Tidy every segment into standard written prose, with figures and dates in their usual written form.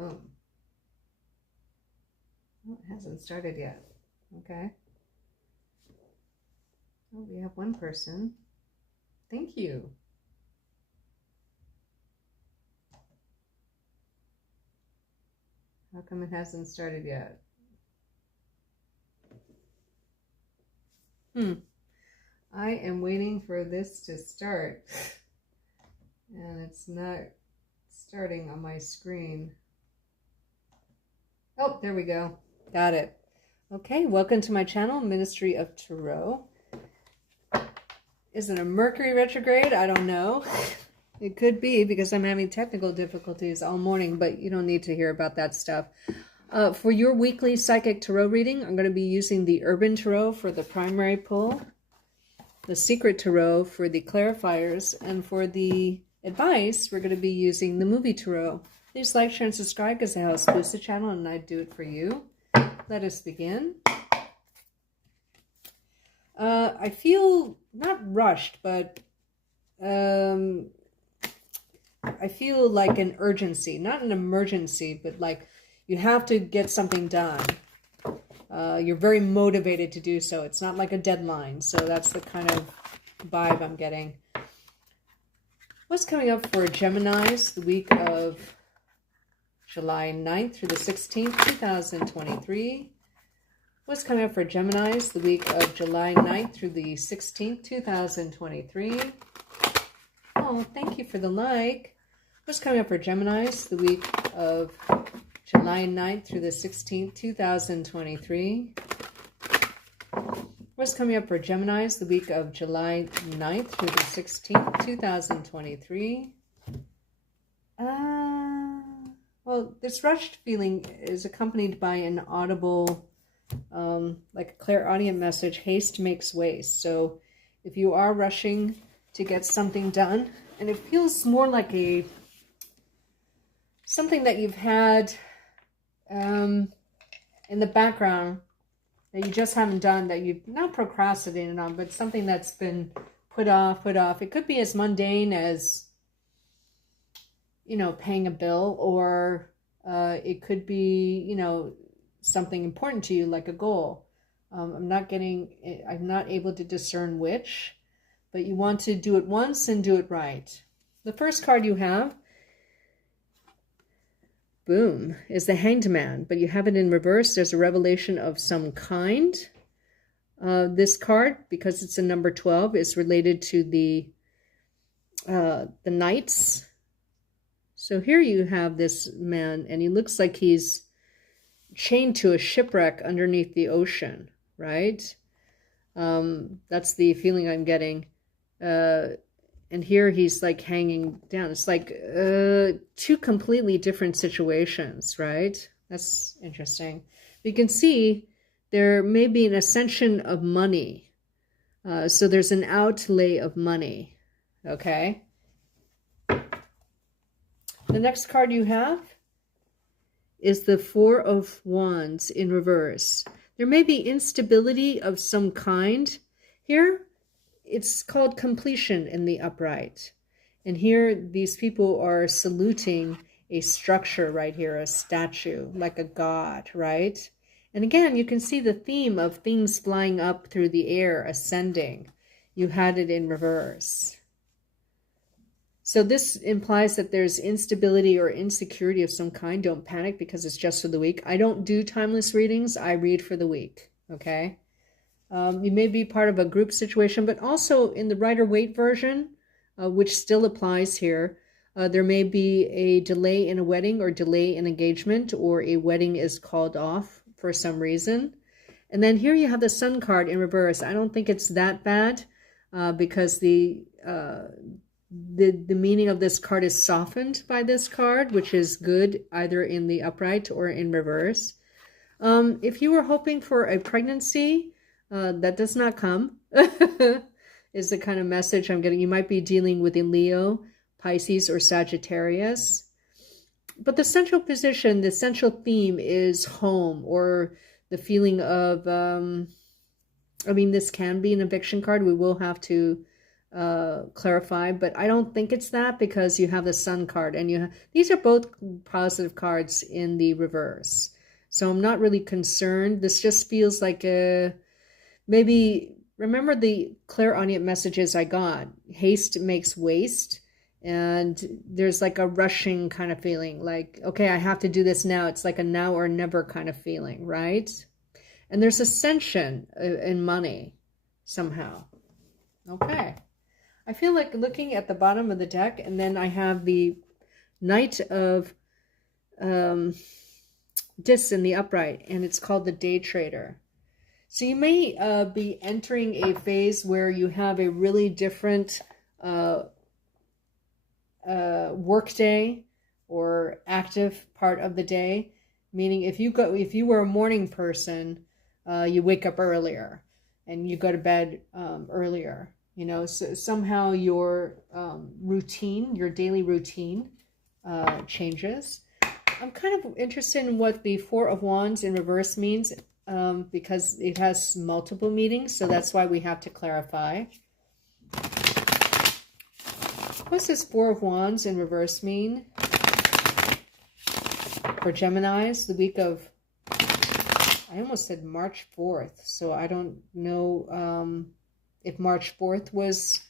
Oh, well, it hasn't started yet. Okay. Oh, we have one person. Thank you. How come it hasn't started yet? I am waiting for this to start, and it's not starting on my screen. Oh, there we go. Got it. Okay, welcome to my channel, Ministry of Tarot. Is it a Mercury retrograde? I don't know. It could be because I'm having technical difficulties all morning, but you don't need to hear about that stuff. For your weekly psychic tarot reading, I'm going to be using the Urban Tarot for the primary pull, the Secret Tarot for the clarifiers, and for the advice, we're going to be using the Movie Tarot. Please like, share, and subscribe because it helps boost the channel, and I do it for you. Let us begin. I feel not rushed, but I feel like an urgency, not an emergency, but like you have to get something done. You're very motivated to do so. It's not like a deadline. So that's the kind of vibe I'm getting. What's coming up for Geminis the week of July 9th through the 16th, 2023? What's coming up for Geminis the week of July 9th through the 16th, 2023? Oh, thank you for the like. What's coming up for Geminis the week of July 9th through the 16th, 2023? What's coming up for Geminis the week of July 9th through the 16th, 2023? Well, this rushed feeling is accompanied by an audible, like a clairaudient message, haste makes waste. So if you are rushing to get something done, and it feels more like something that you've had in the background that you just haven't done, that you've not procrastinated on, but something that's been put off. It could be as mundane as, you know, paying a bill, or it could be, you know, something important to you, like a goal. I'm not able to discern which, but you want to do it once and do it right. The first card you have, boom, is the Hanged Man, but you have it in reverse. There's a revelation of some kind. This card, because it's a number 12, is related to the Knights. So here you have this man, and he looks like he's chained to a shipwreck underneath the ocean, right? That's the feeling I'm getting. And here he's like hanging down. It's like two completely different situations, right? That's interesting. You can see there may be an ascension of money. So there's an outlay of money, okay? The next card you have is the Four of Wands in reverse. There may be instability of some kind here. It's called completion in the upright. And here these people are saluting a structure right here, a statue, like a god, right? And again, you can see the theme of things flying up through the air, ascending. You had it in reverse. So this implies that there's instability or insecurity of some kind. Don't panic because it's just for the week. I don't do timeless readings. I read for the week, okay? You may be part of a group situation, but also in the Rider-Waite version, which still applies here, there may be a delay in a wedding or delay in engagement, or a wedding is called off for some reason. And then here you have the Sun card in reverse. I don't think it's that bad because the meaning of this card is softened by this card, which is good either in the upright or in reverse. If you were hoping for a pregnancy, that does not come, is the kind of message I'm getting. You might be dealing with a Leo, Pisces, or Sagittarius. But the central position, the central theme is home, or the feeling of, I mean, this can be an eviction card. We will have to clarify, but I don't think it's that because you have the Sun card and these are both positive cards in the reverse. So I'm not really concerned. This just feels like maybe remember the clairaudient messages I got. Haste makes waste. And there's like a rushing kind of feeling like, okay, I have to do this now. It's like a now or never kind of feeling, right? And there's ascension in money somehow. Okay. I feel like looking at the bottom of the deck, and then I have the Knight of Discs in the upright, and it's called the Day Trader. So you may be entering a phase where you have a really different work day or active part of the day. Meaning if you were a morning person, you wake up earlier and you go to bed earlier. You know, so somehow your routine, your daily routine changes. I'm kind of interested in what the Four of Wands in reverse means because it has multiple meanings. So that's why we have to clarify. What's this Four of Wands in reverse mean for Geminis the week of, I almost said March 4th. So I don't know if March 4th was,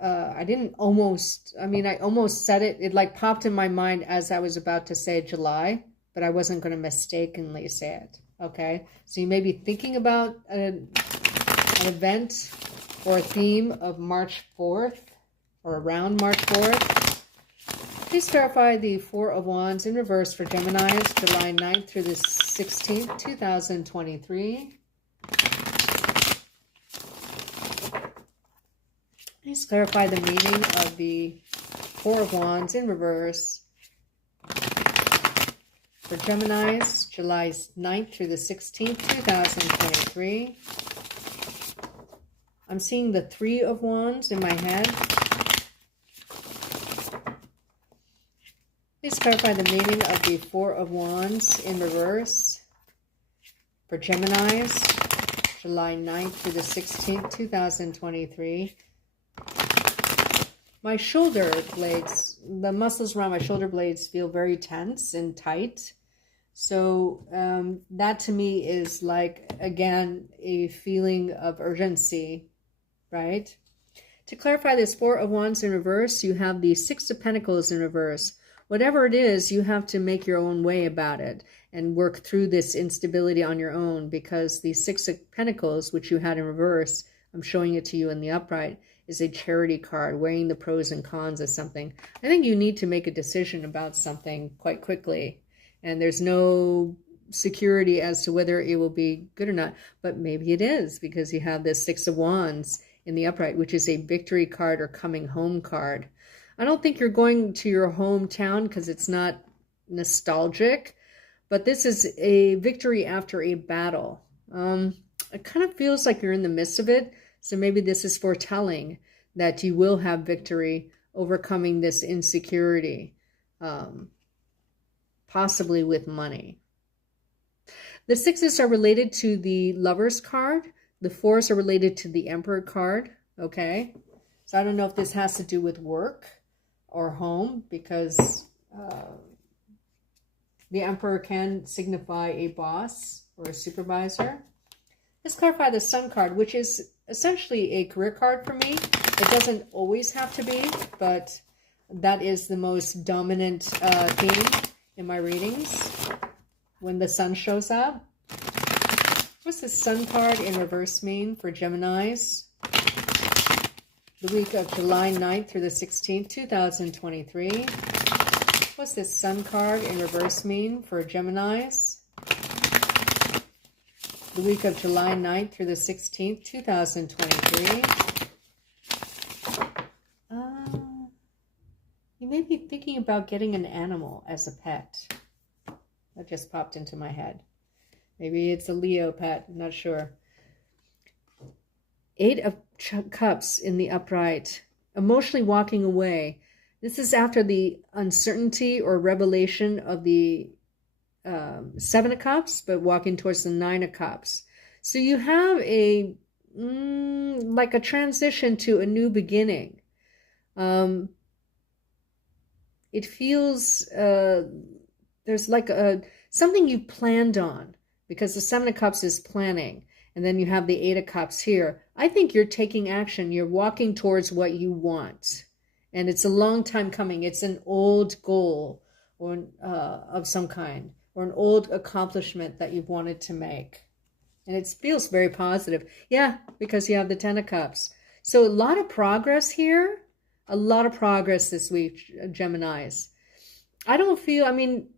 I almost said it. It like popped in my mind as I was about to say July, but I wasn't going to mistakenly say it. Okay. So you may be thinking about an event or a theme of March 4th or around March 4th. Please clarify the Four of Wands in reverse for Geminis, July 9th through the 16th, 2023. Please clarify the meaning of the Four of Wands in reverse for Geminis, July 9th through the 16th, 2023. I'm seeing the Three of Wands in my head. Please clarify the meaning of the Four of Wands in reverse for Geminis, July 9th through the 16th, 2023. My shoulder blades, the muscles around my shoulder blades feel very tense and tight. So that to me is like, again, a feeling of urgency, right? To clarify this Four of Wands in reverse, you have the Six of Pentacles in reverse. Whatever it is, you have to make your own way about it and work through this instability on your own, because the Six of Pentacles, which you had in reverse, I'm showing it to you in the upright, is a charity card, weighing the pros and cons of something. I think you need to make a decision about something quite quickly, and there's no security as to whether it will be good or not, but maybe it is, because you have this Six of Wands in the upright, which is a victory card or coming home card. I don't think you're going to your hometown because it's not nostalgic, but this is a victory after a battle. It kind of feels like you're in the midst of it. So maybe this is foretelling that you will have victory overcoming this insecurity, possibly with money. The sixes are related to the Lover's card. The fours are related to the Emperor card, okay? So I don't know if this has to do with work or home, because the Emperor can signify a boss or a supervisor. Let's clarify the Sun card, which is essentially a career card for me. It doesn't always have to be, but that is the most dominant theme in my readings when the Sun shows up. What's the Sun card in reverse mean for Geminis? The week of July 9th through the 16th, 2023. What's this Sun card in reverse mean for Geminis? The week of July 9th through the 16th, 2023. You may be thinking about getting an animal as a pet. That just popped into my head. Maybe it's a Leo pet, I'm not sure. Eight of Cups in the upright. Emotionally walking away. This is after the uncertainty or revelation of the Seven of Cups, but walking towards the Nine of Cups. So you have a like a transition to a new beginning. It feels there's like something you planned on, because the Seven of Cups is planning, and then you have the Eight of Cups here. I think you're taking action. You're walking towards what you want, and it's a long time coming. It's an old goal or of some kind, or an old accomplishment that you've wanted to make. And it feels very positive. Yeah, because you have the Ten of Cups. So a lot of progress here. A lot of progress this week, Geminis. I don't feel, I mean,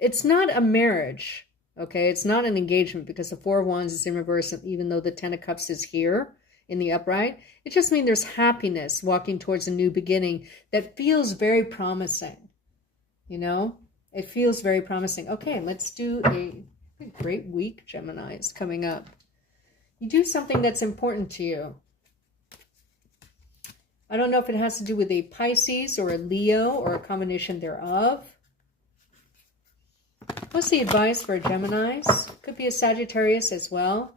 it's not a marriage, okay? It's not an engagement, because the Four of Wands is in reverse, even though the Ten of Cups is here in the upright. It just means there's happiness walking towards a new beginning that feels very promising, you know? It feels very promising. Okay, let's do a great week, Geminis, coming up. You do something that's important to you. I don't know if it has to do with a Pisces or a Leo or a combination thereof. What's the advice for Geminis? Could be a Sagittarius as well.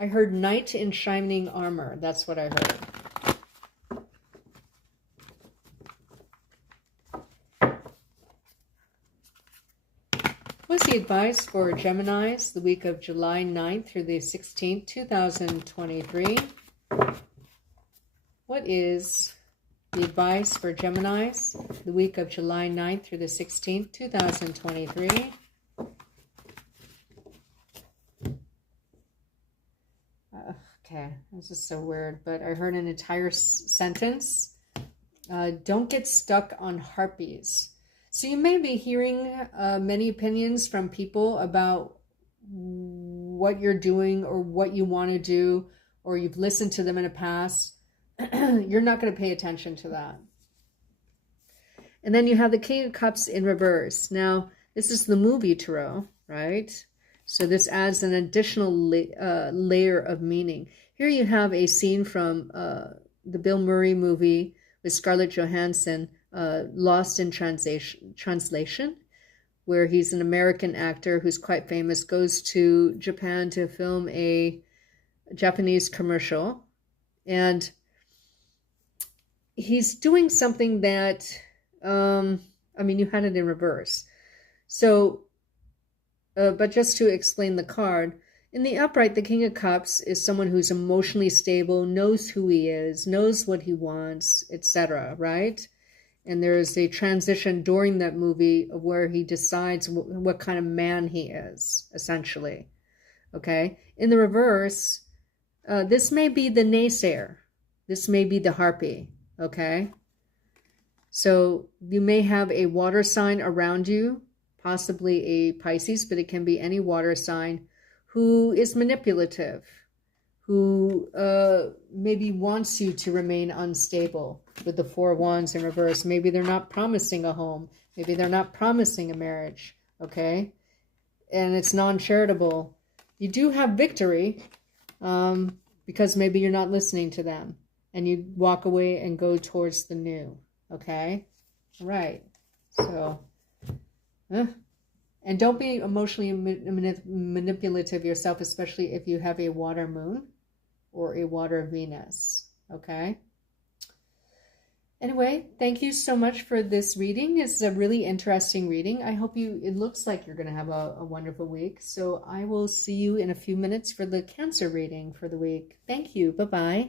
I heard knight in shining armor. That's what I heard. What's the advice for Geminis the week of July 9th through the 16th, 2023? What is the advice for Geminis the week of July 9th through the 16th, 2023? Okay, this is so weird, but I heard an entire sentence. Don't get stuck on harpies. So you may be hearing many opinions from people about what you're doing or what you want to do, or you've listened to them in the past. You're not going to pay attention to that. And then you have the King of Cups in reverse. Now, this is the movie tarot, right? So this adds an additional layer of meaning. Here you have a scene from the Bill Murray movie with Scarlett Johansson, Lost in Translation, where he's an American actor who's quite famous, goes to Japan to film a Japanese commercial, and he's doing something that, I mean, you had it in reverse. So, but just to explain the card, in the upright, the King of Cups is someone who's emotionally stable, knows who he is, knows what he wants, etc., right? And there's a transition during that movie of where he decides what kind of man he is, essentially. Okay? In the reverse, this may be the naysayer. This may be the harpy. Okay? So you may have a water sign around you, possibly a Pisces, but it can be any water sign, who is manipulative, who maybe wants you to remain unstable with the Four of Wands in reverse. Maybe they're not promising a home. Maybe they're not promising a marriage, okay? And it's non-charitable. You do have victory because maybe you're not listening to them, and you walk away and go towards the new, okay? All right. So, and don't be emotionally manipulative yourself, especially if you have a water moon or a water Venus, okay? Anyway, thank you so much for this reading. It's a really interesting reading. I hope it looks like you're going to have a wonderful week. So I will see you in a few minutes for the Cancer reading for the week. Thank you. Bye-bye.